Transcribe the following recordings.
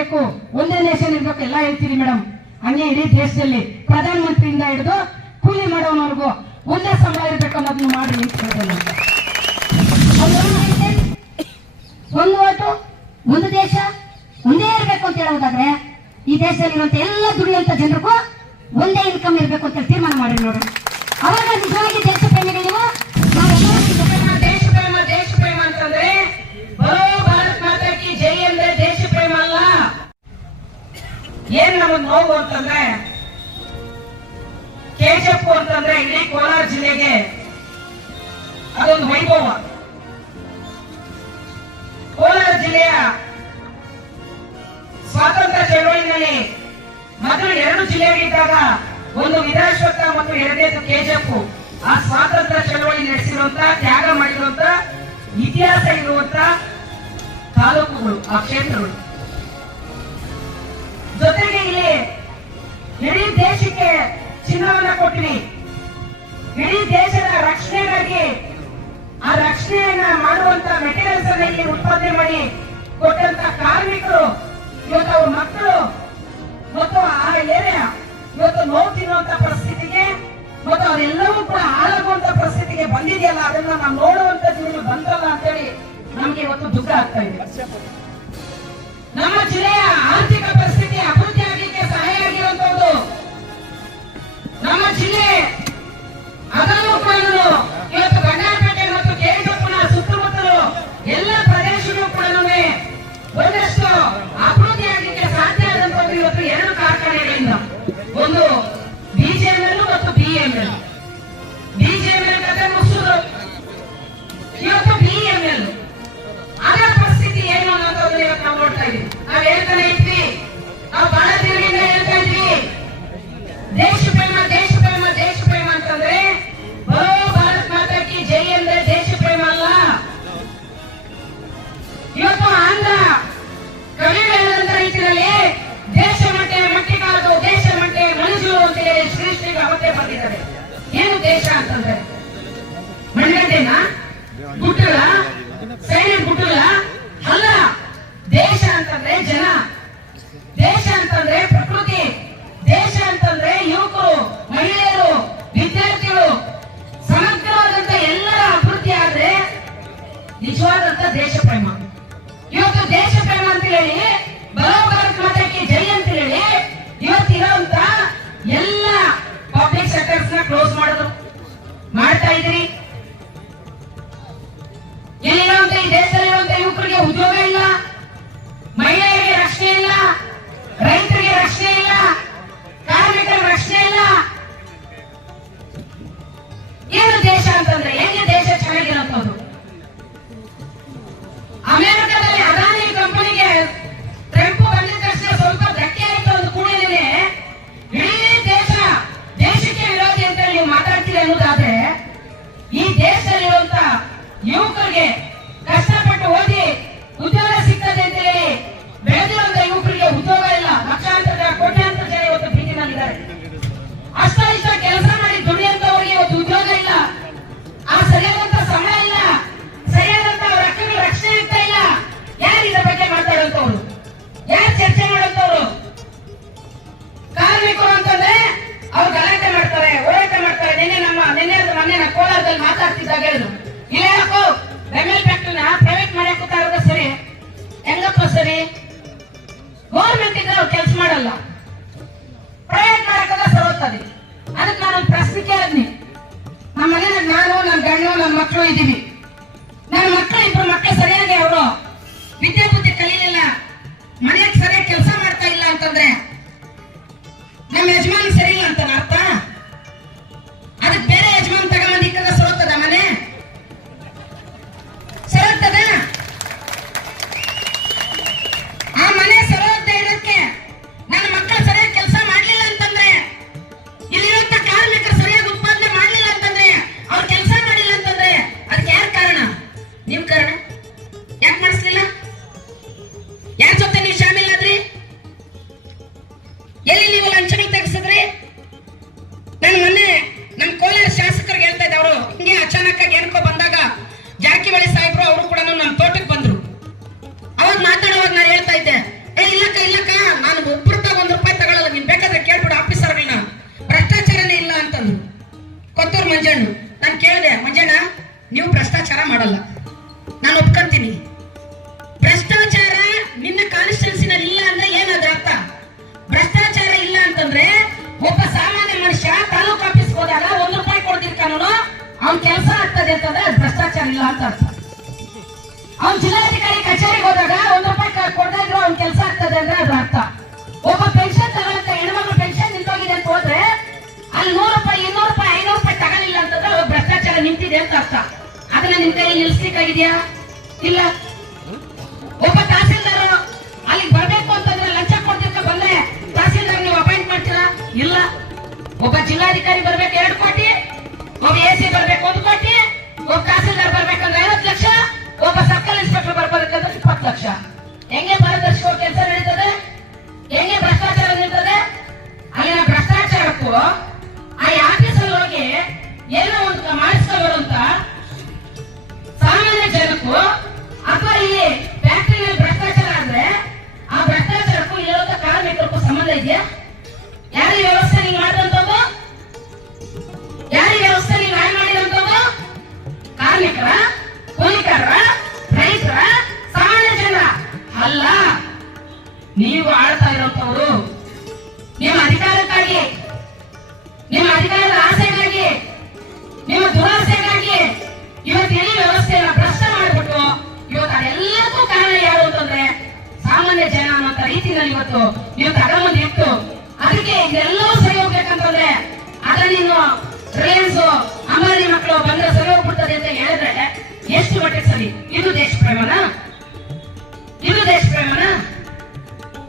ಇರಬೇಕು, ಒಂದೇ ನೇಷನ್ ಇರ್ಬೇಕು ಎಲ್ಲ ಹೇಳ್ತೀರಿ ಮೇಡಮ್. ಹಂಗೆ ಇಡೀ ದೇಶದಲ್ಲಿ ಪ್ರಧಾನ ಮಂತ್ರಿಯಿಂದ ಹಿಡಿದು ಕೂಲಿ ಮಾಡೋನವರೆಗೂ ಒಂದೇ ಸಂಬಳ ಇರ್ಬೇಕು ಅನ್ನೋದನ್ನ ಮಾಡಿ ಒಂದು ಓಟು ಒಂದು ದೇಶ ಒಂದೇ ಇರಬೇಕು ಅಂತ ಹೇಳೋದಾದ್ರೆ ಈ ದೇಶದಲ್ಲಿರುವಂತ ಎಲ್ಲ ದುಡಿಯುವಂತ ಜನರಿಗೂ ಒಂದೇ ಇನ್ಕಮ್ ಇರಬೇಕು ಅಂತ ತೀರ್ಮಾನ ಮಾಡಿ ನೋಡ್ರಿ. ಅವಾಗ ನಿಜವಾಗಿ ದೇಶ ಪ್ರೇಮಿಗಳು ದೇಶ ಪ್ರೇಮ ಅಂತಂದ್ರೆ ಬರೋ ಭಾರತ್ ಮಾತಾ ಕಿ ಜೈ ಅಂದ್ರೆ ದೇಶ ಪ್ರೇಮ ಅಲ್ಲ. ಏನ್ ನಮಗ್ ನೋವು ಅಂತಂದ್ರೆ ಕೆಜಿಎಫ್ ಅಂತಂದ್ರೆ ಇಡೀ ಕೋಲಾರ ಜಿಲ್ಲೆಗೆ ಅದೊಂದು ವೈಭವ. ಕೋಲಾರ ಜಿಲ್ಲೆಯ ಸ್ವಾತಂತ್ರ್ಯ ಚಳವಳಿನಲ್ಲಿ ಮೊದಲು 2 ಜಿಲ್ಲೆಗಳಿದ್ದಾಗ ಒಂದು ವಿಧಾನಸೌಧ ಮತ್ತು ಎರಡನೇದು ಕೆಜಿಎಫ್. ಆ ಸ್ವಾತಂತ್ರ್ಯ ಚಳವಳಿ ನಡೆಸಿರುವಂತ, ತ್ಯಾಗ ಮಾಡಿರುವಂತ ಇತಿಹಾಸ ಇರುವಂತ ತಾಲೂಕುಗಳು, ಆ ಕ್ಷೇತ್ರಗಳು. ಜೊತೆಗೆ ಇಲ್ಲಿ ಇಡೀ ದೇಶಕ್ಕೆ ಚಿನ್ನವನ್ನ ಕೊಟ್ಟಿವಿ. ಇಡೀ ದೇಶದ ರಕ್ಷಣೆಗಾಗಿ ಆ ರಕ್ಷಣೆಯನ್ನ ಮಾಡುವಂತ ಮೆಟೀರಿಯಲ್ಸ್ ಅನ್ನ ಇಲ್ಲಿ ಉತ್ಪಾದನೆ ಮಾಡಿ ಕೊಟ್ಟಂತ ಕಾರ್ಮಿಕರು ಇವತ್ತು ಅವ್ರ ಮಕ್ಕಳು ಮತ್ತು ಆ ಏರಿಯಾ ಇವತ್ತು ನೋವು ತಿನ್ನುವಂತ ಪರಿಸ್ಥಿತಿಗೆ ಮತ್ತು ಅವರೆಲ್ಲವೂ ಕೂಡ ಹಾಳಾಗುವಂತ ಪರಿಸ್ಥಿತಿಗೆ ಬಂದಿದೆಯಲ್ಲ, ಅದನ್ನ ನಾವು ನೋಡುವಂತ ಜೀವನ ಬಂದಲ್ಲ ಅಂತೇಳಿ ನಮ್ಗೆ ಇವತ್ತು ದುಃಖ ಆಗ್ತಾ ಇದೆ. ನಮ್ಮ ಜಿಲ್ಲೆಯ ಆರ್ಥಿಕ ಪರಿಸ್ಥಿತಿ ಅಭಿವೃದ್ಧಿ ಆಗಲಿಕ್ಕೆ ಸಹಾಯ ಆಗಿರುವಂತದ್ದು ನಮ್ಮ ಜಿಲ್ಲೆ. ಅದನ್ನು ಕೂಡ ಇವತ್ತು ಗಂಗಾಪೇಟೆ ಮತ್ತು ಕೆಜಿಎಫ್ನ ಸುತ್ತಮುತ್ತಲು ಎಲ್ಲ ಪ್ರದೇಶಗಳು ಕೂಡ ಒಂದಷ್ಟು ಅಭಿವೃದ್ಧಿ ಆಗಲಿಕ್ಕೆ ಸಾಧ್ಯ ಆದಂತದ್ದು ಇವತ್ತು 2 ಕಾರ್ಖಾನೆಗಳಿಂದ. ಒಂದು ಬಿಜಿಎಂಎಲ್ ಮತ್ತು ಬಿಎಂಎಲ್. ಬಿಜಿಎಂಎಲ್ ಕತೆ ಮುಗಿಸಿದ್ರು, ಇವತ್ತು ಬಿಎಂಎಲ್. ಅದರ ಪರಿಸ್ಥಿತಿ ಏನು ಅನ್ನೋದನ್ನ ಇವತ್ತು ನಾವು ನೋಡ್ತಾ ಇದ್ದೀವಿ. ನಾವು ಹೇಳ್ತಾನೆ ಇದ್ವಿ, ನಾವು ಬಹಳ ದಿನದಿಂದ ಹೇಳ್ತಾ ಇದ್ವಿ ದೇಶ ಪ್ರೇಮ ಅಂತಂದ್ರೆ ಬರೋ ಭಾರತ್ ಮಾತಾ ಕಿ ಜೈ ಅಂದ್ರೆ ದೇಶ ಪ್ರೇಮ ಅಲ್ಲ. ಇವತ್ತು ಆಂಧ್ರ ಕವಿ ಹೇಳಿದಂತ ರೀತಿಯಲ್ಲಿ ದೇಶ ಮಟ್ಟಿಗಾದು ದೇಶ ಮಟ್ಟೆ ಮನುಷ್ಯರು ಅಂತ ಹೇಳಿ ಶ್ರೀಶ್ರೀಗೆ ಅವತ್ತೇ ಬಂದಿದ್ದಾರೆ. ಏನು ದೇಶ ಅಂತಂದ್ರೆ ಮಣ್ಣೆನ ಗುಟ್ಟಲ ಸೈಲೆಂಟ್ ಗುಟ್ಟಲ ಅಲ್ಲ. ದೇಶ ಅಂತಂದ್ರೆ ಜನ, ದೇಶ ಅಂತಂದ್ರೆ ಪ್ರಕೃತಿ, ದೇಶ ಅಂತಂದ್ರೆ ಯುವಕರು, ಮಹಿಳೆಯರು, ವಿದ್ಯಾರ್ಥಿಗಳು, ಸಮಗ್ರವಾದಂತ ಎಲ್ಲರ ಅಭಿವೃದ್ಧಿ ಆದ್ರೆ ನಿಜವಾದಂತ ದೇಶ ಪ್ರೇಮ. ಇವತ್ತು ದೇಶ ಪ್ರೇಮ ಅಂತ ಹೇಳಿ ಬರೋ ಭಾರತ್ ಮಾತಾ ಕಿ ಜೈ ಅಂತ ಹೇಳಿ ಇವತ್ತಿರುವಂತ ಎಲ್ಲ ಪಬ್ಲಿಕ್ ಸೆಕ್ಟರ್ಸ್ ನ ಕ್ಲೋಸ್ ಮಾಡಿದ್ರು, ಮಾಡ್ತಾ ಇದ್ದೀರಿ. ಎಲ್ಲಿರುವಂತ ಈ ದೇಶದಲ್ಲಿರುವಂತ ಯುವಕರಿಗೆ ಉದ್ಯೋಗ ಇಲ್ಲ, ಮಹಿಳೆಯರಿಗೆ ರಕ್ಷಣೆ ಇಲ್ಲ, ರೈತರಿಗೆ ರಕ್ಷಣೆ ಇಲ್ಲ, ಕಾರ್ಮಿಕರಿಗೆ ರಕ್ಷಣೆ ಇಲ್ಲ. ಏನು ದೇಶ ಅಂತಂದ್ರೆ ಹೆಂಗೆ ದೇಶ ಚೆನ್ನಾಗಿರುವಂತದ್ದು? ಅಮೆರಿಕದಲ್ಲಿ ಅದಾನಿ ಕಂಪನಿಗೆ ಟ್ರಂಪ್ ಬಂದಿದ ತಕ್ಷಣ ಸ್ವಲ್ಪ ಧಕ್ಕೆ ಆಯ್ತು ಒಂದು ಕೂಡಲೇ ಇಡೀ ದೇಶಕ್ಕೆ ವಿರೋಧಿ ಅಂತ ನೀವು ಮಾತಾಡ್ತೀರಿ ಅನ್ನೋದಾದ್ರೆ, ಈ ದೇಶದಲ್ಲಿರುವಂತ ಯುವಕರಿಗೆ ಕಷ್ಟಪಟ್ಟು ಓದಿ ಉದ್ಯೋಗ ಸಿಗ್ತದೆ ಅಂತ ಹೇಳಿ ಬೆಳೆದಿರುವಂತ ಯುವಕರಿಗೆ ಉದ್ಯೋಗ ಇಲ್ಲ. ಲಕ್ಷಾಂತರ ಕೋಟ್ಯಾಂತರ ಜನ ಇವತ್ತು ಬೀದಿನಲ್ಲಿದ್ದಾರೆ. ಅಷ್ಟ ಇಷ್ಟ ಕೆಲಸ ಮಾಡಿ ದುಡಿಯುವಂತವರಿಗೆ ಇವತ್ತು ಉದ್ಯೋಗ ಇಲ್ಲ, ಆ ಸರಿಯಾದಂತ ಸಮಯ ಇಲ್ಲ, ಸರಿಯಾದಂತ ಅವರ ಹಕ್ಕುಗಳ ರಕ್ಷಣೆ ಇರ್ತಾ ಇಲ್ಲ. ಯಾರು ಇದರ ಬಗ್ಗೆ ಮಾತಾಡುವಂತವ್ರು? ಯಾರು ಚರ್ಚೆ ಮಾಡುವಂತವ್ರು? ಕಾರ್ಮಿಕರು ಅಂತಂದ್ರೆ ಅವ್ರು ಗಲಾಟೆ ಮಾಡ್ತಾರೆ, ಹೋರಾಟ ಮಾಡ್ತಾರೆ. ಮೊನ್ನೆ ಕೋಲಾರದಲ್ಲಿ ಮಾತಾಡ್ತಿದ್ದಾಗ ಹೇಳಿದ್ರು, ಇಲ್ಲ ಯಾಕೋ ಬೆಮೆಲ್ ಫ್ಯಾಕ್ಟರಿನ ಪ್ರೈವೇಟ್ ಮಾಡಕ್ ಕೂತಾರದ ಸರಿ, ಹೆಂಗಪ್ಪ ಸರಿ? ಗೌರ್ಮೆಂಟ್ ಇದ್ರೆ ಅವ್ರು ಕೆಲಸ ಮಾಡಲ್ಲ, ಪ್ರೈವೇಟ್ ಮಾಡಕ್ಕಲ್ಲ ಸರೋತದೆ. ಅದಕ್ಕೆ ನಾನು ಪ್ರಶ್ನೆ ಕೇಳಿದ್ನಿ. ನಮ್ಮ ಮನೆಯಾಗ ನಾನು, ನನ್ನ ಗಂಡು, ನನ್ನ ಮಕ್ಕಳು ಇದ್ದೀವಿ. ನನ್ನ ಮಕ್ಕಳು 2 ಮಕ್ಕಳು ಸರಿಯಾಗಿ ಅವರು ವಿದ್ಯಾಬುದ್ಧಿ ಕಲೀಲಿಲ್ಲ, ಮನೆಯಾಗ ಸರಿಯಾಗಿ ಕೆಲಸ ಮಾಡ್ತಾ ಇಲ್ಲ ಅಂತಂದ್ರೆ ನಮ್ಮ ಯಜಮಾನ ಸರಿ ಇಲ್ಲ ಅಂತ ಅರ್ಥ. ಅದಕ್ಕೆ ಬೇರೆ ಯಜಮಾನ್ ತಗೊಂಡ್ ಇಕ್ಕದ ಸರೋತದ ಮನೆ ಸರೋತದ? ಆ ಮನೆ ಸರೋದೇ ಇರೋದಕ್ಕೆ ನನ್ನ ಮಕ್ಕಳು ಸರಿಯಾಗಿ ಕೆಲಸ ಮಾಡ್ಲಿಲ್ಲ ಅಂತಂದ್ರೆ, ಇಲ್ಲಿರುವಂತ ಕಾರ್ಮಿಕರು ಸರಿಯಾಗಿ ಉತ್ಪಾದನೆ ಮಾಡ್ಲಿಲ್ಲ ಅಂತಂದ್ರೆ, ಅವ್ರು ಕೆಲಸ ಮಾಡಿಲ್ಲ ಅಂತಂದ್ರೆ ಅದಕ್ಕೆ ಯಾರ ಕಾರಣ? ನಿಮ್ ಕಾರಣ. ಯಾಕೆ ಮಾಡಿಸ್ಲಿಲ್ಲ? ಯಾರ ಜೊತೆ ನೀವು ಶಾಮಿಲ್ ಆದ್ರಿ? ಎಲ್ಲಿ ನೀವು ಲಂಚಗಳು ತೆಗೆಸಿದ್ರಿ? ನಾನು ಮೊನ್ನೆ ನಮ್ಮ ಕೋಲಾರ ಶಾಸಕರಿಗೆ ಹೇಳ್ತಾ ಇದ್ದೆ, ಅವರು ಹಿಂಗೆ ಅಚಾನಕ್ ಆಗಿ ಏನಕ್ಕೋ ಬಂದಾಗ ಜಾರಕಿಹೊಳಿ ಸಾಹೇಬ್ರು ಅವರು ಕೂಡ ನಮ್ಮ ತೋಟಕ್ಕೆ ಬಂದ್ರು. ಅವಾಗ ಮಾತಾಡುವಾಗ ನಾನು ಹೇಳ್ತಾ ಇದ್ದೆ, ಇಲ್ಲಕ್ಕ ಇಲ್ಲ ಭ್ರಷ್ಟಾಚಾರ ಮಾಡಲ್ಲ, ನಾನು ಒಪ್ಕೊಂತೀನಿ. ಭ್ರಷ್ಟಾಚಾರ ನಿನ್ನ ಕಾನ್ಸ್ಟಿಟ್ಯೂನ್ಸಿನಲ್ಲಿ ಇಲ್ಲ ಅಂದ್ರೆ ಏನಾದ್ರ ಅರ್ಥ? ಭ್ರಷ್ಟಾಚಾರ ಇಲ್ಲ ಅಂತಂದ್ರೆ ಒಬ್ಬ ಸಾಮಾನ್ಯ ಮನುಷ್ಯ ತಾಲೂಕು ಆಫೀಸ್ ಹೋದಾಗ ₹1 ಕೊಡ್ತಿರ್ಕಾನು ಅವ್ನ ಕೆಲಸ ಆಗ್ತದೆ ಅಂತಂದ್ರೆ ಅದು ಭ್ರಷ್ಟಾಚಾರ ಇಲ್ಲ ಅಂತ ಅರ್ಥ. ಅವ್ನ ಜಿಲ್ಲಾಧಿಕಾರಿ ಕಚೇರಿಗೆ ಹೋದಾಗ ₹1 ಕೊಡದೇ ಇದ್ರು ಅವ್ನ ಕೆಲಸ ಆಗ್ತದೆ ಅಂದ್ರೆ ಅದು ಅರ್ಥ. ಒಬ್ಬ ಪೆನ್ಷನ್ ತಗೊಳ್ಳಂತ ಹೆಣ್ಮಕ್ಳು ಪೆನ್ಷನ್ ನಿಂತೋಗಿದೆ ಅಂತ ಹೋದ್ರೆ ಅಲ್ಲಿ ₹100, ₹200, ₹500 ತಗೊಳ್ಳಿಲ್ಲ ಅಂತಂದ್ರೆ ಭ್ರಷ್ಟಾಚಾರ ನಿಂತಿದೆ ಅಂತ ಅರ್ಥ. ಅದನ್ನ ನಿಮ್ ಕೈ ನಿಲ್ಸ್ಲಿಕ್ಕಾಗಿದ್ಯಾ? ಇಲ್ಲ. ಒಬ್ಬ ತಹಸೀಲ್ದಾರ್ ಅಲ್ಲಿಗೆ ಬರ್ಬೇಕು ಅಂತಂದ್ರೆ ಲಂಚ ಕೊಡ್ತಿರ್ಕ ಬಂದ್ರೆ ತಹಸೀಲ್ದಾರ್ ನೀವು ಅಪಾಯಿಂಟ್ ಮಾಡ್ತೀರಾ? ಇಲ್ಲ. ಒಬ್ಬ ಜಿಲ್ಲಾಧಿಕಾರಿ ಬರ್ಬೇಕು 2 ಕೋಟಿ, ಒಬ್ಬ ಎಸಿ ಬರ್ಬೇಕು 1 ಕೋಟಿ, ಒಬ್ಬ ತಹಸೀಲ್ದಾರ್ ಬರ್ಬೇಕಂದ್ರೆ 50 ಲಕ್ಷ, ಒಬ್ಬ ಸರ್ಕಲ್ ಇನ್ಸ್ಪೆಕ್ಟರ್ ಬರ್ಬೇಕಂದ್ರೆ 20 ಲಕ್ಷ. ಹೆಂಗೆ ಪಾರದರ್ಶಕ ಕೆಲಸ ನಡೀತದೆ? ಹೆಂಗೆ ಭ್ರಷ್ಟಾಚಾರ ನಿಲ್ತದೆ? ಅಲ್ಲಿನ ಭ್ರಷ್ಟಾಚಾರಕ್ಕೂ ಆ ಆಫೀಸಲ್ಲಿ ಹೋಗಿ ಏನೋ ಒಂದು ಮಾಡಿಸ್ಕೊಳ್ಳೋರಂತ ಸಾಮಾನ್ಯ ಜನಕ್ಕೂ ಅಥವಾ ಇಲ್ಲಿ ಫ್ಯಾಕ್ಟರಿಯಲ್ಲಿ ಭ್ರಷ್ಟಾಚಾರ ಆದ್ರೆ ಆ ಭ್ರಷ್ಟಾಚಾರಕ್ಕೂ ಇಲ್ಲಿರೋ ಕಾರ್ಮಿಕರಿಗೂ ಸಂಬಂಧ ಇದೆಯಾ? ಯಾರು ಈ ವ್ಯವಸ್ಥೆ ನೀವು ಮಾಡಿದಂಥದ್ದು? ಯಾರು ಈ ವ್ಯವಸ್ಥೆ ನೀವು ಹಾಳು ಮಾಡಿದಂಥದ್ದು? ಕಾರ್ಮಿಕರ, ಕೂಲಿಕಾರರ, ರೈತರ, ಸಾಮಾನ್ಯ ಜನರ ಅಲ್ಲ. ನೀವು ಆಳ್ತಾ ಇರುವಂತವರು ನಿಮ್ಮ ಅಧಿಕಾರಕ್ಕಾಗಿ, ನಿಮ್ಮ ಅಧಿಕಾರದ ಆಸೆಗಾಗಿ, ನಿಮ್ಮ ದುರಾಸೆಗಾಗಿ ಇವತ್ತು ಈ ವ್ಯವಸ್ಥೆಯನ್ನ ಭ್ರಷ್ಟ ಮಾಡಿಬಿಟ್ಟು ಇವತ್ತು ಅದೆಲ್ಲಕ್ಕೂ ಕಾರಣ ಯಾರು ಅಂತಂದ್ರೆ ಸಾಮಾನ್ಯ ಜನ ಅನ್ನೋ ರೀತಿಯಲ್ಲಿ ಇವತ್ತು ನೀವು ತಗೊಂಬಂದು ಇಟ್ಟು ಅದಕ್ಕೆ ಇದೆಲ್ಲವೂ ಸರಿ ಹೋಗ್ಬೇಕಂತಂದ್ರೆ ಅದ ನೀನು ರಿಲಯನ್ಸ್ ಅಂಬಾನಿ ಮಕ್ಕಳು ಬಂದ್ರೆ ಸರಿ ಹೋಗ್ಬಿಡ್ತದೆ ಅಂತ ಹೇಳಿದ್ರೆ ಎಷ್ಟು ಮಟ್ಟಿಗೆ ಸರಿ? ಇದು ದೇಶ ಪ್ರೇಮನ? ಇದು ದೇಶ ಪ್ರೇಮನ?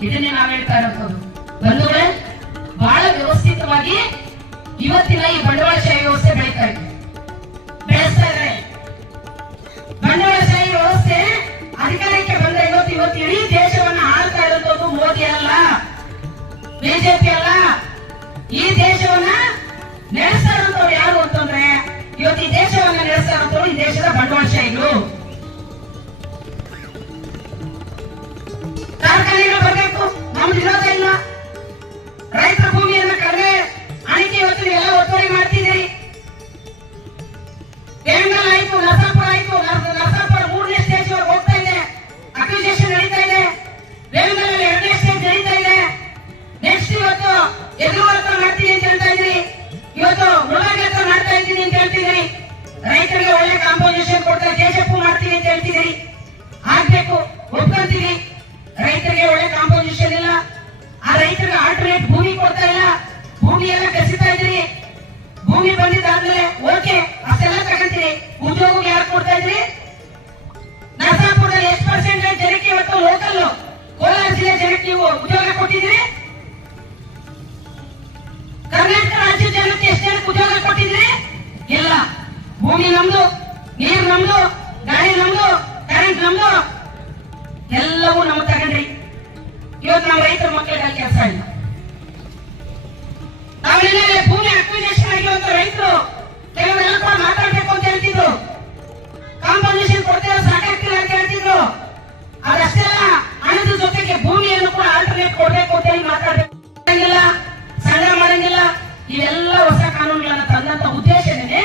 ಇದನ್ನೇ ನಾವು ಹೇಳ್ತಾ ಇರೋದು ಬಂಧುಗಳೇ. ಬಹಳ ವ್ಯವಸ್ಥಿತವಾಗಿ ಇವತ್ತಿನ ಈ ಬಂಡವಾಳಶಾಹಿ ವ್ಯವಸ್ಥೆ ಬೆಳೀತಾ ಇದ್ದಾರೆ. ಬಂಡವಾಳಶಾಹಿ ವ್ಯವಸ್ಥೆ ಅಧಿಕಾರಕ್ಕೆ ಬಂದ ಇವತ್ತು ಇಡೀ ದೇಶವನ್ನು ಆಳ್ತಾ ಇರೋದು ಮೋದಿ ಅಲ್ಲ, ಬಿಜೆಪಿ ಅಲ್ಲ. ಈ ದೇಶವನ್ನ ನಡೆಸ್ತಾ ಇರೋದು ಯಾರು ಅಂತಂದ್ರೆ ಇವತ್ತು ಈ ದೇಶವನ್ನ ನಡೆಸ್ತಾ ಇರೋದು ಈ ದೇಶದ ಬಂಡವಾಳಶಾಹಿಗಳು. ಕಾರ್ಖಾನೆಗಳು ಬರಬೇಕು, ನಮ್ದು ವಿರೋಧ ಇಲ್ಲ. ರೈತರ ಭೂಮಿಯನ್ನ ಕಡಿಮೆ ಹಣಿಕೆ ಇವತ್ತು ನೀವೆಲ್ಲ ಒತ್ತುವರಿ ಮಾಡ್ತಿದ್ದೀರಿ. ಬೆಂಗಳೂರು ಆಯ್ತು, ನರಸಾಪುರ ಆಯ್ತು, ನರಸಾಪುರ 3ನೇ ಸ್ಟೇಜ್ ವರೆಗೆ ಹೋಗ್ತಾ ಇದೆ, ಅಕ್ವಿಜೇಷನ್ ನಡೀತಾ ಇದೆ. ಬೆಂಗಳೂರಲ್ಲಿ 2ನೇ ಸ್ಟೇಜ್ ನಡೀತಾ ಇದೆ. ನೆಕ್ಸ್ಟ್ ಇವತ್ತು ಎದುರುವಾರ ಮಾಡ್ತೀನಿ ಅಂತ ಹೇಳ್ತಾ ಇದ್ರಿ, ಇವತ್ತು ಮುಳಬಾಗಿಲ ಹತ್ರ ಮಾಡ್ತಾ ಇದ್ದೀನಿ ಅಂತ ಹೇಳ್ತಿದ್ರಿ. ರೈತರಿಗೆ ಒಳ್ಳೆ ಕಾಂಪೋಸಿಷನ್ ಕೊಡ್ತಾರೆ, ಕೆಶಪ್ ಮಾಡ್ತೀನಿ ಅಂತ ಹೇಳ್ತಿದ್ರಿ. ಆಗ್ಬೇಕು, ಒಪ್ಕೊಂತೀವಿ. ರೈತರಿಗೆ ಒಳ್ಳೆ ಕಾಂಪೋಸಿಷನ್ ಇಲ್ಲ, ಆ ರೈತರಿಗೆ ಆಲ್ಟರ್ನೇಟ್ ಭೂಮಿ ಕೊಡ್ತಾ ಇಲ್ಲ, ಭೂಮಿ ಎಲ್ಲ ಕಸಿತಾ ಇದ್ರಿ. ಭೂಮಿ ಬಂದಿದ್ದಾದ್ಮೇಲೆ ಓಕೆ ಅಷ್ಟೆಲ್ಲ ತಗೊಂತೀರಿ, ಉದ್ಯೋಗ ಯಾರು ಕೊಡ್ತಾ ಇದ್ರಿ? ನರಸಾಪುರದಲ್ಲಿ ಎಷ್ಟು % ಜನಕ್ಕೆ ಇವತ್ತು ಲೋಕಲ್ ಕೋಲಾರ ಜಿಲ್ಲೆ ಜನಕ್ಕೆ ನೀವು ಉದ್ಯೋಗ ಕೊಟ್ಟಿದ್ರಿ? ಕರ್ನಾಟಕ ರಾಜ್ಯ ಜನಕ್ಕೆ ಎಷ್ಟು ಜನಕ್ಕೆ ಉದ್ಯೋಗ ಕೊಟ್ಟಿದ್ರಿ? ಇಲ್ಲ. ಭೂಮಿ ನಮ್ದು, ನೀರು ನಮ್ದು, ಗಾಳಿ ನಮ್ದು, ಕರೆಂಟ್ ನಮ್ದು, ಎಲ್ಲವೂ ನಮ್ಗೆ ತಗೊಂಡ್ರಿ. ಇವತ್ತು ನಮ್ಮ ರೈತರ ಮಕ್ಕಳಿಗೆ ಅಲ್ಲಿ ಕೆಲಸ ಇಲ್ಲ. ನಾವೆಲ್ಲ ಭೂಮಿ ಅಕ್ವಿಜೇಷನ್ ಆಗಿರುವಂತ ರೈತರು ಕೆಲವರೆಲ್ಲ ಕೂಡ ಮಾತಾಡ್ಬೇಕು ಅಂತ ಹೇಳ್ತಿದ್ರು, ಕಾಂಪೋಸಿಷನ್ ಕೊಡ್ತೀರ ಸಾಕಾಗ್ತಿಲ್ಲ ಅಂತ ಹೇಳ್ತಿದ್ರು. ಅದಷ್ಟೆಲ್ಲ ಹಣದ ಜೊತೆಗೆ ಭೂಮಿಯನ್ನು ಕೂಡ ಆಲ್ಟರ್ನೇಟ್ ಕೊಡ್ಬೇಕು ಅಂತ ಹೇಳಿ ಮಾತಾಡ್ಬೇಕು. ಸಂಗ್ರಹ ಮಾಡಂಗಿಲ್ಲ. ಇವೆಲ್ಲ ಹೊಸ ಕಾನೂನುಗಳನ್ನ ತಂದಂತ ಉದ್ದೇಶನೇ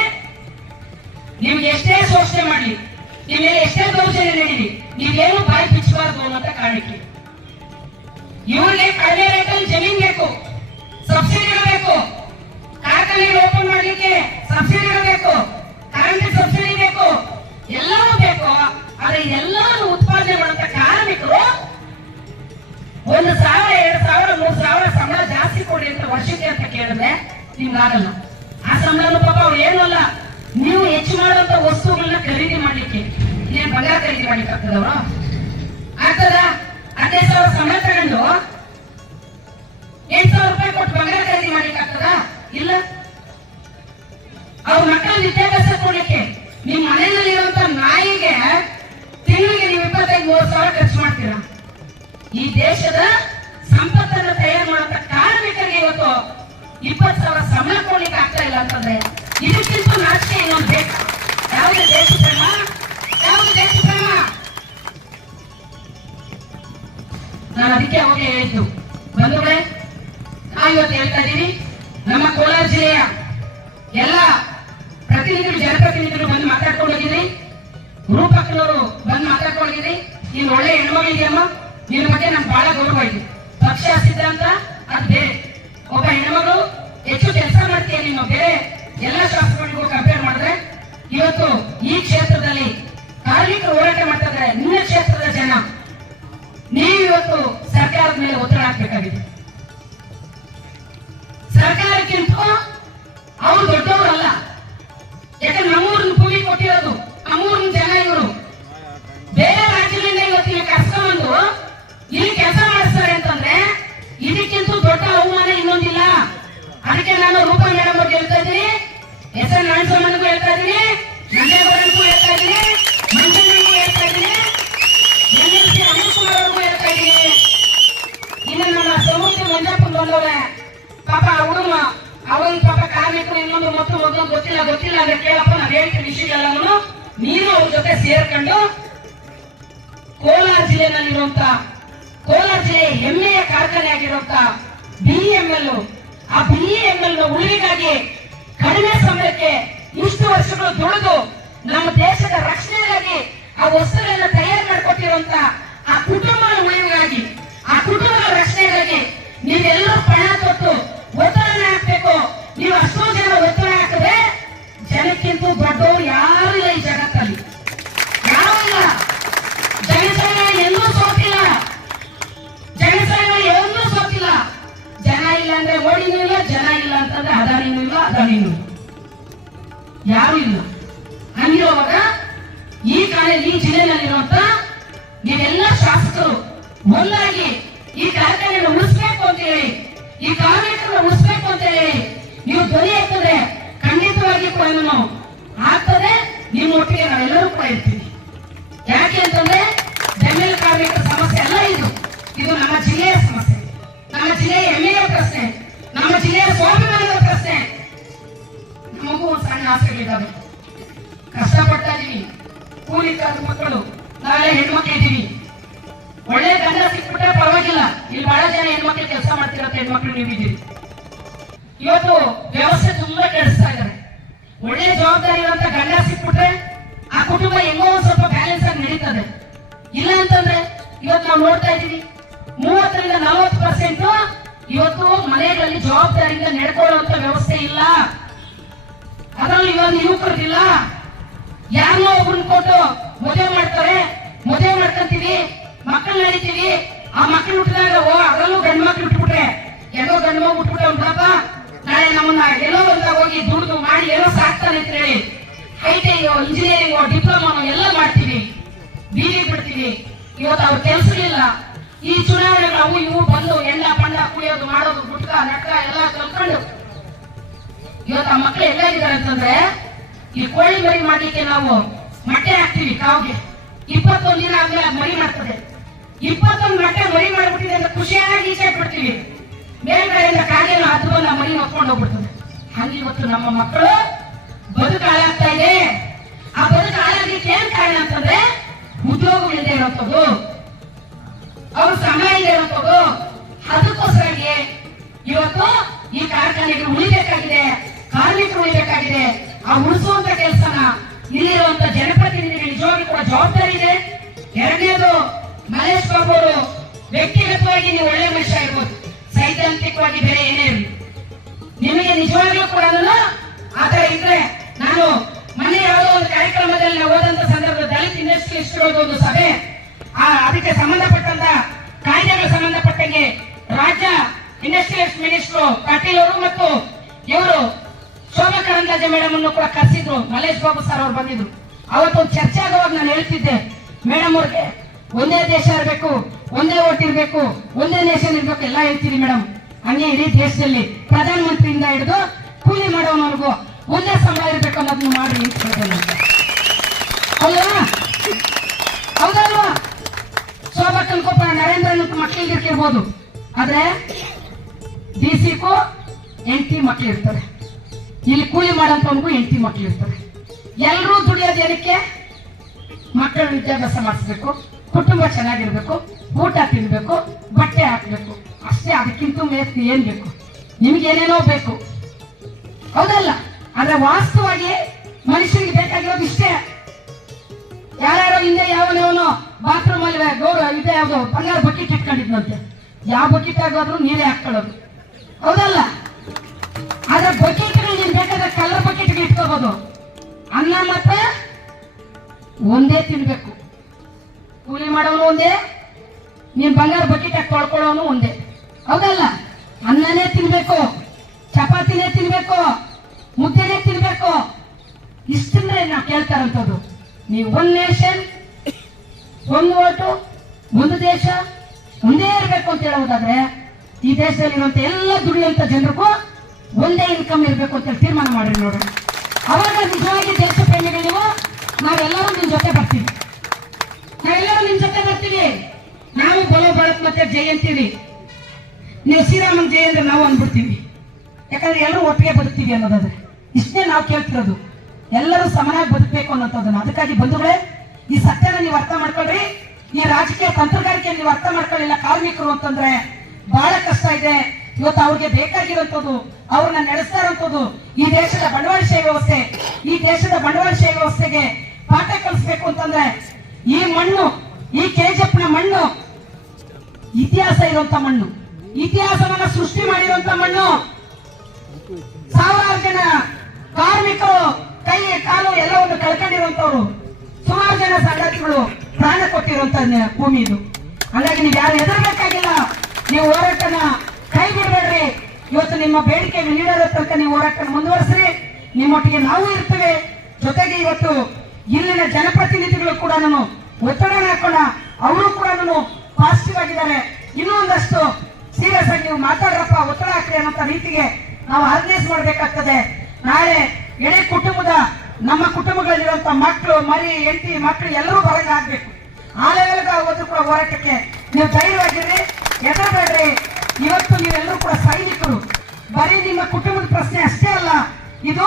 ನಿಮ್ಗೆ ಎಷ್ಟೇ ಶೋಷಣೆ ಮಾಡ್ಲಿ, ನಿಮ್ಗೆ ಎಷ್ಟೇ ದೌರ್ಜನ್ಯ ನೀಡಿ ನೀವೇನು ಬಾಯಿ ಬಿಚ್ಚಬಾರ್ದು ಅನ್ನೋಂತ ಕಾರಣಕ್ಕೆ ಇವ್ರಿಗೆ ಕಡಿಮೆ ರೇಟಲ್ಲಿ ಜಮೀನ್ ಬೇಕು, ಸಬ್ಸಿಡಿಗಳು ಬೇಕು, ಕಾರ್ಖಾನೆಗಳು ಓಪನ್ ಮಾಡಲಿಕ್ಕೆ ಸಬ್ಸಿಡಿಗಳು ಬೇಕು, ಕರೆಂಟ್ ಸಬ್ಸಿಡಿ ಬೇಕು, ಎಲ್ಲವೂ ಬೇಕು. ಆದ್ರೆ ಇದೆಲ್ಲವನ್ನು ಉತ್ಪಾದನೆ ಮಾಡುವಂತ ಕಾರ್ಮಿಕರು 1,000, 2,000, 3,000 ಸಂಬಳ ಜಾಸ್ತಿ ಕೊಡಿ ಅಂತ ವರ್ಷಕ್ಕೆ ಅಂತ ಕೇಳಿದ್ರೆ ನಿಮ್ಗಾಗಲ್ಲ. ಆ ಸಂಬಳನು ಪಾಪ ಅವ್ರು ಏನು ಅಲ್ಲ, ನೀವು ಹೆಚ್ಚು ಮಾಡುವಂತ ವಸ್ತುಗಳನ್ನ ಖರೀದಿ ಮಾಡ್ಲಿಕ್ಕೆ ಏನ್ ಬಂಗಾರ ಖರೀದಿ ಮಾಡ್ಲಿಕ್ಕೆ ಆಗ್ತದವ್ರು? ಆಗ್ತದ? 15,000 ಸಂಬಳ ತಗೊಂಡು 8,000 ರೂಪಾಯಿ ಕೊಟ್ಟು ಬಂಗಾರ ಖರೀದಿ ಮಾಡ್ಲಿಕ್ಕೆ ಆಗ್ತದ? ಇಲ್ಲ. ಅವ್ರ ಮಕ್ಕಳ ವಿದ್ಯಾಭ್ಯಾಸ ಕೊಡ್ಲಿಕ್ಕೆ ನಿಮ್ ಮನೆಯಲ್ಲಿರುವಂತ ನಾಯಿಗೆ ತಿಂಗಳಿಗೆ ನೀವು 25,000-30,000 ಖರ್ಚು ಮಾಡ್ತೀರಾ. ಈ ದೇಶದ ಸಂಪತ್ತನ್ನು ತಯಾರು ಮಾಡುವಂತ ಕಾರ್ಮಿಕರಿಗೆ ಇವತ್ತು 20,000 ಸಂಬಳ ಕೊಡ್ಲಿಕ್ಕೆ ಆಗ್ತಾ ಇಲ್ಲ ಅಂತಂದ್ರೆ ಇದಕ್ಕಿಂತ ನಾಚಿಕೆ ಇನ್ನೊಂದು ಬೇಕು? ಯಾವುದು ದೇಶ ಪ್ರೇಮ? ಯಾವುದು ದೇಶ ಪ್ರೇಮ? ನಾನು ಅದಕ್ಕೆ ಅವಾಗ ಹೇಳಿದ್ದು ಬಂಧುಗಳೇ, ನಾವು ಇವತ್ತು ಹೇಳ್ತಾ ಇದ್ದೀವಿ, ನಮ್ಮ ಕೋಲಾರ ಜಿಲ್ಲೆಯ ಎಲ್ಲ ಪ್ರತಿನಿಧಿಗಳು, ಜನಪ್ರತಿನಿಧಿಗಳು ಬಂದು ಮಾತಾಡ್ಕೊಂಡು ಹೋಗಿದ್ರಿ. ರೂಪಕನವರು ಬಂದು ಮಾತಾಡ್ಕೊಂಡಿದ್ರಿ. ನೀನ್ ಒಳ್ಳೆ ಹೆಣ್ಮಗಳಿದೆಯಮ್ಮ, ನಿನ್ ಬಗ್ಗೆ ನಮ್ಗೆ ಬಹಳ ಗೌರವ ಇದೆ. ಪಕ್ಷ ಸಿದ್ಧಾಂತ ಅದು ಬೇರೆ. ಒಬ್ಬ ಹೆಣ್ಮಗಳು ಹೆಚ್ಚು ಕೆಲಸ ಮಾಡ್ತೀಯ ನೀನು, ಬೇರೆ ಎಲ್ಲ ಶಾಸಕರಿಗೂ ಕಂಪೇರ್ ಮಾಡಿದ್ರೆ. ಇವತ್ತು ಈ ಕ್ಷೇತ್ರದಲ್ಲಿ ಕಾರ್ಮಿಕರು ಹೋರಾಟ ಮಾಡ್ತಾ ಇದ್ದಾರೆ. ನಿಮ್ಮ ಕ್ಷೇತ್ರದ ಜನ ನೀವು ಇವತ್ತು ಸರ್ಕಾರದ ಮೇಲೆ ಒತ್ತಡ ಹಾಕ್ಬೇಕಾಗಿದೆ. ಸರ್ಕಾರಕ್ಕಿಂತ ಅವರು ದೊಡ್ಡವರಲ್ಲ. ಯಾಕಂದ್ರೆ ನಮ್ಮೂರಿನ ಭೂಮಿ ಕೊಟ್ಟಿರೋದು ನಮ್ಮೂರಿನ ಜನ. ಇವರು ಬೇರೆ ರಾಜ್ಯದಿಂದ ಇವತ್ತಿನ ಕರ್ಸ್ಕೊಂಡ್ಬಂದು ಇಲ್ಲಿ ಕೆಲಸ ಮಾಡಿಸ್ತಾರೆ ಅಂತಂದ್ರೆ ಇದಕ್ಕಿಂತ ದೊಡ್ಡ ಅವಮಾನ ಇನ್ನೊಂದಿಲ್ಲ. ಅದಕ್ಕೆ ನಾನು ರೂಪಾ ಮೇಡಮ್ ಅವ್ರಿಗೆ ಹೇಳ್ತಾ ಇದ್ದೀನಿ, ಎಸ್ ಎನ್ ನಾರಾಯಣಸ್ವಾಮಿಗೂ ಹೇಳ್ತಾ ಇದ್ದೀನಿ, ನಂಜೇಗೌಡನಿಗೂ ಹೇಳ್ತಾ ಇದ್ದೀನಿ, ಮಂಜಣ್ಣನಿಗೂ ಹೇಳ್ತಾ ಇದ್ದೀನಿ, NLC ಅನಿಲ್ ಕುಮಾರ್ ಅವ್ರಿಗೂ ಹೇಳ್ತಾ ಇದ್ದೀನಿ. ಇನ್ನು ನಮ್ಮ ಸಮುದ್ರ ಮಂಜಪ್ಪ ಬಂದವ್ರೆ, ಪಾಪ ಅವನ ಪಾಪ ಕಾರ್ಮಿಕರು ಇನ್ನೊಂದು ಮತ್ತು ಮೊದಲು ಗೊತ್ತಿಲ್ಲ ಅಂದ್ರೆ ಕೇಳಪ್ಪ, ನಾವ್ ಹೇಳ್ತೀವಿ ವಿಷಯಗಳೆಲ್ಲೂ. ನೀನು ಅವ್ರ ಜೊತೆ ಸೇರ್ಕೊಂಡು ಕೋಲಾರ ಜಿಲ್ಲೆನಲ್ಲಿರುವಂತ, ಕೋಲಾರ ಜಿಲ್ಲೆ ಹೆಮ್ಮೆಯ ಕಾರ್ಖಾನೆ ಆಗಿರುವಂತ BEML, ಆ BEML ಉಳಿವಿಗಾಗಿ ಕಡಿಮೆ ಸಮಯಕ್ಕೆ ಇಷ್ಟು ವರ್ಷಗಳು ದುಡಿದು ನಮ್ಮ ದೇಶದ ರಕ್ಷಣೆಗಾಗಿ ಆ ವಸ್ತುಗಳನ್ನ ತಯಾರು ಮಾಡಿಕೊಟ್ಟಿರುವಂತ ಆ ಕುಟುಂಬದ ಉಳಿವಿಗಾಗಿ, ಆ ಕುಟುಂಬದ ರಕ್ಷಣೆಗಾಗಿ ನೀವೆಲ್ಲರೂ ಪಣ ತೊಟ್ಟು ಒತ್ತಡ ಹಾಕ್ಬೇಕು. ನೀವು ಅಷ್ಟೋ ಜನ ಒತ್ತಡ ಹಾಕಿದ್ರೆ ಜನಕ್ಕಿಂತ ದೊಡ್ಡವರು ಯಾರು ಇಲ್ಲ ಈ ಜಗತ್ತಲ್ಲಿ, ಯಾರು ಇಲ್ಲ. ಜನಸಂಘ ಎಲ್ಲೂ ಸೋತಿಲ್ಲ, ಜನಸಂಘ ಎಲ್ಲೂ ಸೋತಿಲ್ಲ. ಜನ ಇಲ್ಲ ಅಂದ್ರೆ ಮೋಡಿನೂ ಇಲ್ಲ, ಜನ ಇಲ್ಲ ಅಂತಂದ್ರೆ ಅದಾನಿನೂ ಇಲ್ಲ, ಅದಾನಿನೂ ಯಾರು ಇಲ್ಲ. ಹಂಗಿರುವಾಗ ಈ ಜಿಲ್ಲೆನಲ್ಲಿರುವಂತ ನೀವೆಲ್ಲ ಶಾಸಕರು ಒಂದಾಗಿ ಈ ಕಾರ್ಖಾನೆಯನ್ನು ಉಳಿಸ್ಬೇಕು ಅಂತ ಹೇಳಿ, ಈ ಕಾರ್ಮಿಕರನ್ನು ಉಳಿಸ್ಬೇಕು ಅಂತ ಹೇಳಿ ನೀವು ಧ್ವನಿ ಎತ್ತಿದ್ರೆ ಖಂಡಿತವಾಗಿ ಕೂಡ ಆಗ್ತದೆ. ನಿಮ್ಮ ಒಟ್ಟಿಗೆ ನಾವೆಲ್ಲರೂ ಕೂಡ ಇರ್ತೀವಿ. ಯಾಕೆ ಅಂತಂದ್ರೆ ಬೆಂಬಲ ಕಾರ್ಮಿಕರ ಸಮಸ್ಯೆ ಅಲ್ಲ ಇದು ನಮ್ಮ ಜಿಲ್ಲೆಯ ಸಮಸ್ಯೆ, ನಮ್ಮ ಜಿಲ್ಲೆಯ ಹೆಮ್ಮೆಯ ಪ್ರಶ್ನೆ, ನಮ್ಮ ಜಿಲ್ಲೆಯ ಸ್ವಾಭಿಮಾನದ ಪ್ರಶ್ನೆ. ನಮಗೂ ಒಂದು ಸಣ್ಣ ಆಸೆಗಳಿದ್ದಾವೆ. ಕಷ್ಟಪಡ್ತಾ ಇದೀವಿ, ಕೂಲಿ ಮಕ್ಕಳು, ನಾಳೆ ಹೆಣ್ಮಕ್ಳು ಇದ್ದೀವಿ. ಒಳ್ಳೆ ಗಂಡ ಸಿಕ್ಬಿಟ್ರೆ ಪರವಾಗಿಲ್ಲ. ಇಲ್ಲಿ ಬಹಳ ಜನ ಹೆಣ್ಮಕ್ಳು ಕೆಲಸ ಮಾಡ್ತಿರತ್ತೆ, ಹೆಣ್ಮಕ್ಳು ನೀವಿದ್ದೀರಿ. ಇವತ್ತು ವ್ಯವಸ್ಥೆ ತುಂಬಾ ಕೆಡಿಸ್ತಾ ಇದ್ದಾರೆ. ಒಳ್ಳೆ ಜವಾಬ್ದಾರಿ ಇರುವಂತ ಗಂಡ ಸಿಕ್ಬಿಟ್ರೆ ಆ ಕುಟುಂಬ ಹೆಂಗೋ ಒಂದ್ ಸ್ವಲ್ಪ ಬ್ಯಾಲೆನ್ಸ್ ಆಗಿ ನಡೀತದೆ. ಇಲ್ಲ ಅಂತಂದ್ರೆ ಇವತ್ತು ನಾವು ನೋಡ್ತಾ ಇದೀವಿ 30 ರಿಂದ 40% ಇವತ್ತು ಮನೆಗಳಲ್ಲಿ ಜವಾಬ್ದಾರಿಯಿಂದ ನಡ್ಕೊಳ್ಳುವಂತ ವ್ಯವಸ್ಥೆ ಇಲ್ಲ. ಅದರಲ್ಲಿ ಇವತ್ತು ಯುವಕರಿಲ್ಲ. ಯಾರನ್ನೋ ಒಬ್ಬರನ್ನ ಕೊಟ್ಟು ಮದುವೆ ಮಾಡ್ತಾರೆ, ಮದುವೆ ಮಾಡ್ಕೊಂತೀವಿ, ಮಕ್ಕಳು ನಡೀತೀವಿ. ಆ ಮಕ್ಕಳು ಹುಟ್ಟಿದಾಗ ಅದರಲ್ಲೂ ಗಂಡು ಮಕ್ಳು ಹುಟ್ಟುಬಿಟ್ರೆ, ಎಲ್ಲೋ ಗಂಡು ಮಗು ಹುಟ್ಟುಬಿಟ್ರೆ ಒಂದು ಪಾಪ ನಾಳೆ ನಮ್ಮನ್ನ ಎಲ್ಲೋ ಒಂದಾಗ ಹೋಗಿ ದುಡ್ದು ಮಾಡಿ ಏನೋ ಸಾಕ್ತಾನೆ ಅಂತ ಹೇಳಿ ITI ಇಂಜಿನಿಯರಿಂಗ್ ಡಿಪ್ಲೊಮಾನೋ ಎಲ್ಲ ಮಾಡ್ತೀವಿ, ಬೀದಿ ಬಿಡ್ತೀವಿ. ಇವತ್ತು ಅವ್ರ ಕೆಲಸಗಳಿಲ್ಲ. ಈ ಚುನಾವಣೆಗಳು ಅವು ಇವು ಬಂದು ಎಣ್ಣ ಪಂಡ ಕುಡಿಯೋದು ಮಾಡೋದು ಗುಟ್ಕ ನಟ್ಕ ಎಲ್ಲ ಕಲ್ಕೊಂಡು ಇವತ್ತು ಆ ಮಕ್ಕಳು ಎಲ್ಲ ಇದ್ದಾರೆ ಅಂತಂದ್ರೆ, ಈ ಕೋಳಿ ಮರಿ ಮಾಡ್ಲಿಕ್ಕೆ ನಾವು ಮೊಟ್ಟೆ ಹಾಕ್ತಿವಿ ಕಾವ್ಗೆ. 21 ದಿನ ಆದ್ಮೇಲೆ ಮರಿ ಮಾಡ್ತದೆ. 21 ಮೊಟ್ಟೆ ಮರಿ ಮಾಡ್ಬಿಟ್ಟಿದೆ ಅಂತ ಖುಷಿಯಾಗಿ ಈಚೆ ಬಿಡ್ತೀವಿ. ಮೇಲ್ಗಡೆಯಿಂದ ಕಾಗೆಲ್ಲ ಅದು ಬಂದು ಆ ಮರಿ ಹೊತ್ಕೊಂಡು ಹೋಗ್ಬಿಡ್ತದೆ. ಹಂಗೆ ಇವತ್ತು ನಮ್ಮ ಮಕ್ಕಳು ಬದುಕು ಹಾಳಾಗ್ತಾ ಇದೆ. ಆ ಬದುಕು ಹಾಳಾಗ್ಲಿಕ್ಕೆ ಏನ್ ಕಾರಣ ಅಂತಂದ್ರೆ ಉದ್ಯೋಗಗಳಿಂದ ಇರುವಂತದ್ದು, ಅವ್ರ ಸಮಯ ಇರುವಂತದ್ದು. ಅದಕ್ಕೋಸ್ಕರ ಇವತ್ತು ಈ ಕಾರ್ಖಾನೆಗಳು ಉಳಿಬೇಕಾಗಿದೆ, ಕಾರ್ಮಿಕರು ಉಳಿಬೇಕಾಗಿದೆ. ಆ ಉಳಿಸುವಂತ ಕೆಲಸನ ಇಲ್ಲಿರುವಂತ ಜನಪ್ರತಿನಿಧಿಗಳು ನಿಜವಾಗಿ ಕೂಡ ಜವಾಬ್ದಾರಿ ಇದೆ. ಎರಡನೇದು, ಮಹೇಶ್ ಬಾಬು ಅವರು ವ್ಯಕ್ತಿಗತವಾಗಿ ನೀವು ಒಳ್ಳೆ ಮನುಷ್ಯ ಇರ್ಬೋದು, ಸೈದ್ಧಾಂತಿಕವಾಗಿ ಬೇರೆ ಏನೇ ಇರಲಿ, ನಿಮಗೆ ನಿಜವಾಗ್ಲೂ ಕೂಡ ಆತರ ಇದ್ರೆ, ನಾನು ಮೊನ್ನೆ ಯಾವುದೋ ಒಂದು ಕಾರ್ಯಕ್ರಮದಲ್ಲಿ ನಾವು ಹೋದಂತ ಸಂದರ್ಭದಲ್ಲಿ ದಲಿತ ಇಂಡಸ್ಟ್ರಿಯಲಿಸ್ಟ್ಗಳದ್ದು ಒಂದು ಸಭೆ, ಅದಕ್ಕೆ ಸಂಬಂಧಪಟ್ಟಂತ ಕಾಯ್ದೆಗಳು ಸಂಬಂಧಪಟ್ಟಂಗೆ ರಾಜ್ಯ ಇಂಡಸ್ಟ್ರಿಯಲಿಸ್ಟ್ ಮಿನಿಸ್ಟರ್ ಪಾಟೀಲ್ ಅವರು ಮತ್ತು ಇವರು ಶೋಭಾ ಕರಂದ್ಲಾಜೆ ಮೇಡಮ್ ಅನ್ನು ಕೂಡ ಕರೆಸಿದ್ರು. ಮಹೇಶ್ ಬಾಬು ಸರ್ ಅವ್ರು ಬಂದಿದ್ರು. ಅವತ್ತೊಂದು ಚರ್ಚೆ ಆಗುವಾಗ ನಾನು ಹೇಳ್ತಿದ್ದೆ, ಮೇಡಮ್ ಅವ್ರಿಗೆ ಒಂದೇ ದೇಶ ಇರಬೇಕು, ಒಂದೇ ಓಟ್ ಇರಬೇಕು, ಒಂದೇ ನೇಷನ್ ಇರ್ಬೇಕು ಎಲ್ಲ ಹೇಳ್ತೀರಿ ಮೇಡಮ್. ಹಂಗೆ ಇಡೀ ದೇಶದಲ್ಲಿ ಪ್ರಧಾನ ಮಂತ್ರಿಯಿಂದ ಹಿಡಿದು ಕೂಲಿ ಮಾಡೋನವ್ರಿಗೂ ಒಂದೇ ಸಂಬಳ ಇರಬೇಕು ಅನ್ನೋದನ್ನ ಮಾಡಿ ಹೌದಲ್ವಾ? ಹೌದಲ್ವಾ? ಶೋಭಾ ಕನ್ಕೋಪ ನರೇಂದ್ರನ ಮಕ್ಕಳಿಗೆ ಇರ್ಬೋದು, ಆದ್ರೆ DC-ಗೂ ಹೆಂಡತಿ ಮಕ್ಳು ಇರ್ತಾರೆ, ಇಲ್ಲಿ ಕೂಲಿ ಮಾಡೋಂಥವ್ರಿಗೂ ಹೆಂಡತಿ ಮಕ್ಳು ಇರ್ತಾರೆ. ಎಲ್ಲರೂ ದುಡಿಯೋದು ಏನಕ್ಕೆ? ಮಕ್ಕಳ ವಿದ್ಯಾಭ್ಯಾಸ ಮಾಡಿಸ್ಬೇಕು, ಕುಟುಂಬ ಚೆನ್ನಾಗಿರ್ಬೇಕು, ಊಟ ತಿನ್ಬೇಕು, ಬಟ್ಟೆ ಹಾಕ್ಬೇಕು, ಅಷ್ಟೇ. ಅದಕ್ಕಿಂತ ಮೇಸ್ತಿ ಏನ್ ಬೇಕು? ನಿಮ್ಗೇನೇನೋ ಬೇಕು, ಹೌದಲ್ಲ? ಆದ್ರೆ ವಾಸ್ತವವಾಗಿ ಮನುಷ್ಯನಿಗೆ ಬೇಕಾಗಿರೋದು ಇಷ್ಟೇ. ಬಾತ್ರೂಮ್ ಅಲ್ಲಿ ಇದೆ ಯಾವ್ದು ಬಂಗಾರ ಬಕೆಟ್ ಇಟ್ಕೊಂಡಿದ್ನಂತೆ. ಯಾವ ಬಕೆಟ್ ಆಗೋದ್ರು ನೀರೇ ಹಾಕೊಳ್ಳೋದು, ಹೌದಲ್ಲ? ಆದ್ರೆ ಬಕೆಟ್ಗಳು ನೀನ್ ಬೇಕಾದ್ರೆ ಕಲರ್ ಬಕೆಟ್ಗೆ ಇಟ್ಕೋಬಹುದು. ಅನ್ನ ಮಾತ್ರ ಒಂದೇ ತಿನ್ಬೇಕು. ಕೂಲಿ ಮಾಡೋನು ಒಂದೇ, ನೀನ್ ಬಂಗಾರ ಬಕೆಟ್ ಹಾಕಿ ತೊಳ್ಕೊಳ್ಳೋನು ಒಂದೇ, ಹೌದಲ್ಲ? ಅನ್ನನೇ ತಿನ್ಬೇಕು, ಚಪಾತಿನೇ ತಿನ್ಬೇಕು, ಮುದ್ದೆನೇ ತಿನ್ಬೇಕು. ಇಷ್ಟಂದ್ರೆ ನಾವು ಕೇಳ್ತಾರಂಥದ್ದು. ನೀವು ಒನ್ ನೇಷನ್, ಒಂದು ಓಟು, ಒಂದು ದೇಶ, ಒಂದೇ ಇರಬೇಕು ಅಂತ ಹೇಳೋದಾದ್ರೆ ಈ ದೇಶದಲ್ಲಿರುವಂತ ಎಲ್ಲ ದುಡಿಯುವಂತ ಜನರಿಗೂ ಒಂದೇ ಇನ್ಕಮ್ ಇರಬೇಕು ಅಂತ ಹೇಳಿ ತೀರ್ಮಾನ ಮಾಡ್ರಿ ನೋಡ್ರಿ. ಅವಾಗ ನಿಜವಾಗಿ ದೇಶ ಪ್ರೇಮಿಗಳು ನೀವು, ನಾವೆಲ್ಲರೂ ನಿಮ್ ಜೊತೆ ಬರ್ತೀವಿ, ನಾವೆಲ್ಲರೂ ನಿಮ್ ಜೊತೆ ಬರ್ತೀವಿ. ನಾವು ಬಲೋ ಬಳತ್ ಮತ್ತೆ ಜೈ ಅಂತೀವಿ, ನೀವು ಶ್ರೀರಾಮನ್ ಜೈ ಅಂದ್ರೆ ನಾವು ಅಂದ್ಬಿಡ್ತೀವಿ. ಯಾಕಂದ್ರೆ ಎಲ್ಲರೂ ಒಟ್ಟಿಗೆ ಬದುಕ್ತೀವಿ ಅನ್ನೋದಾದ್ರೆ ಇಷ್ಟೇ ನಾವು ಕೇಳ್ತಿರೋದು, ಎಲ್ಲರೂ ಸಮನಾಗಿ ಬದುಕಬೇಕು ಅನ್ನೋದನ್ನ. ಅದಕ್ಕಾಗಿ ಬಂಧುಗಳೇ, ಈ ಸತ್ಯನ ನೀವು ಅರ್ಥ ಮಾಡ್ಕೊಳ್ರಿ. ಈ ರಾಜಕೀಯ ತಂತ್ರಗಾರಿಕೆ ನೀವು ಅರ್ಥ ಮಾಡ್ಕೊಳ್ಳಿಲ್ಲ ಕಾರ್ಮಿಕರು ಅಂತಂದ್ರೆ ಬಹಳ ಕಷ್ಟ ಇದೆ. ಇವತ್ತು ಅವ್ರಿಗೆ ಬೇಕಾಗಿರುವಂತದ್ದು, ಅವ್ರನ್ನ ನಡೆಸ್ತಾ ಇರುವಂತದ್ದು ಈ ದೇಶದ ಬಂಡವಾಳಶಾಹಿ ವ್ಯವಸ್ಥೆ. ಈ ದೇಶದ ಬಂಡವಾಳಶಾಹಿ ವ್ಯವಸ್ಥೆಗೆ ಪಾಠ ಕಲಿಸ್ಬೇಕು ಅಂತಂದ್ರೆ ಈ ಮಣ್ಣು, ಈ ಕೆಜಿಎಫ್ನ ಮಣ್ಣು ಇತಿಹಾಸ ಇರುವಂತ ಮಣ್ಣು, ಇತಿಹಾಸವನ್ನ ಸೃಷ್ಟಿ ಮಾಡಿರುವಂತ ಮಣ್ಣು. ಸಾವಿರಾರು ಜನ ಕಾರ್ಮಿಕರು ಕೈ ಕಾಲು ಎಲ್ಲವನ್ನು ಕಳ್ಕೊಂಡಿರುವಂತವ್ರು, ಸುಮಾರು ಜನ ಸಂಗಾತಿಗಳು ಪ್ರಾಣ ಕೊಟ್ಟಿರುವಂತ ಭೂಮಿ ಇದು. ಹಾಗಾಗಿ ನೀವು ಯಾರು ಹೆದರ್ಬೇಕಾಗಿಲ್ಲ. ನೀವು ಹೋರಾಟನ ಕೈ ಬಿಡಬೇಡ್ರಿ. ಇವತ್ತು ನಿಮ್ಮ ಬೇಡಿಕೆ ನೀಡೋ ತನಕ ನೀವು ಹೋರಾಟ ಮುಂದುವರಿಸ್ರಿ. ನಿಮ್ಮೊಟ್ಟಿಗೆ ನಾವು ಇರ್ತೇವೆ. ಜೊತೆಗೆ ಇವತ್ತು ಇಲ್ಲಿನ ಜನಪ್ರತಿನಿಧಿಗಳು ಕೂಡ ಒತ್ತಡ ಹಾಕೋಣ. ಅವರು ಕೂಡ ಪಾಸಿಟಿವ್ ಆಗಿದ್ದಾರೆ. ಇನ್ನೂ ಒಂದಷ್ಟು ಸೀರಿಯಸ್ ಆಗಿ ನೀವು ಮಾತಾಡ್ರಪ್ಪ, ಒತ್ತಡ ಹಾಕ್ರಿ ಅನ್ನೋ ರೀತಿಗೆ ನಾವು ಆರ್ಗನೈಸ್ ಮಾಡ್ಬೇಕಾಗ್ತದೆ. ನಾಳೆ ಎಳೆ ಕುಟುಂಬದ, ನಮ್ಮ ಕುಟುಂಬಗಳಲ್ಲಿರುವಂತ ಮಕ್ಕಳು, ಮರಿ, ಹೆಂಡತಿ, ಮಕ್ಕಳು ಎಲ್ಲರೂ ಹೊರಗೆ ಆಗ್ಬೇಕು. ಆ ಲೆವೆಲ್ಗೆ ಆಗೋದು ಕೂಡ ಹೋರಾಟಕ್ಕೆ ನೀವು ಧೈರ್ಯವಾಗಿರ್ರಿ, ಹೆದರಬೇಡ್ರಿ. ಇವತ್ತು ನೀವೆಲ್ಲರೂ ಕೂಡ ಸೈನಿಕರು. ಬರೀ ನಿಮ್ಮ ಕುಟುಂಬದ ಪ್ರಶ್ನೆ ಅಷ್ಟೇ ಅಲ್ಲ, ಇದು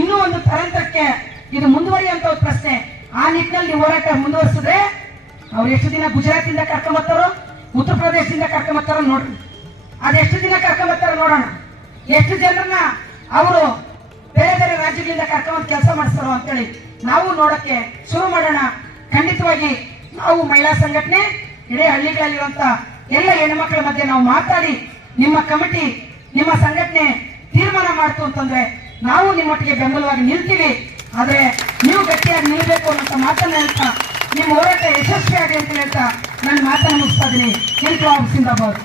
ಇನ್ನೂ ಒಂದು ತರಂತರಕ್ಕೆ ಇದು ಮುಂದುವರಿಯುವಂತ ಒಂದು ಪ್ರಶ್ನೆ. ಆ ನಿಟ್ಟಿನಲ್ಲಿ ಹೋರಾಟ ಮುಂದುವರಿಸಿದ್ರೆ ಅವ್ರು ಎಷ್ಟು ದಿನ ಗುಜರಾತಿಂದ ಕರ್ಕೊಂಬರ್ತಾರೋ, ಉತ್ತರ ಪ್ರದೇಶದಿಂದ ಕರ್ಕೊಂಬರ್ತಾರೋ ನೋಡ್ರಿ. ಅದೆಷ್ಟು ದಿನ ಕರ್ಕೊಂಬರ್ತಾರೋ ನೋಡೋಣ. ಎಷ್ಟು ಜನರನ್ನ ಅವರು ಬೇರೆ ಬೇರೆ ರಾಜ್ಯಗಳಿಂದ ಕರ್ಕೊಂಡ್ ಕೆಲಸ ಮಾಡಿಸ್ತಾರೋ ಅಂತೇಳಿ ನಾವು ನೋಡಕ್ಕೆ ಶುರು ಮಾಡೋಣ. ಖಂಡಿತವಾಗಿ ನಾವು ಮಹಿಳಾ ಸಂಘಟನೆ ಇಡೀ ಹಳ್ಳಿಗಳಲ್ಲಿರುವಂತ ಎಲ್ಲ ಹೆಣ್ಮಕ್ಳ ಮಧ್ಯೆ ನಾವು ಮಾತಾಡಿ ನಿಮ್ಮ ಕಮಿಟಿ, ನಿಮ್ಮ ಸಂಘಟನೆ ತೀರ್ಮಾನ ಮಾಡ್ತು ಅಂತಂದ್ರೆ ನಾವು ನಿಮ್ಮೊಟ್ಟಿಗೆ ಬೆಂಬಲವಾಗಿ ನಿಲ್ತೀವಿ. ಆದ್ರೆ ನೀವು ಗಟ್ಟಿಯಾಗಿ ನಿಲ್ಬೇಕು ಅನ್ನೋ ಮಾತನ್ನ ಹೇಳ್ತಾ, ನಿಮ್ಮ ಹೋರಾಟ ಯಶಸ್ವಿಯಾಗಿ ಅಂತ ಹೇಳ್ತಾ ನನ್ನ ಮಾತನ್ನು ಮುಗಿಸ್ತಾ ಇದ್ದೀನಿ. ಜಿಂದಾಬಾದ್.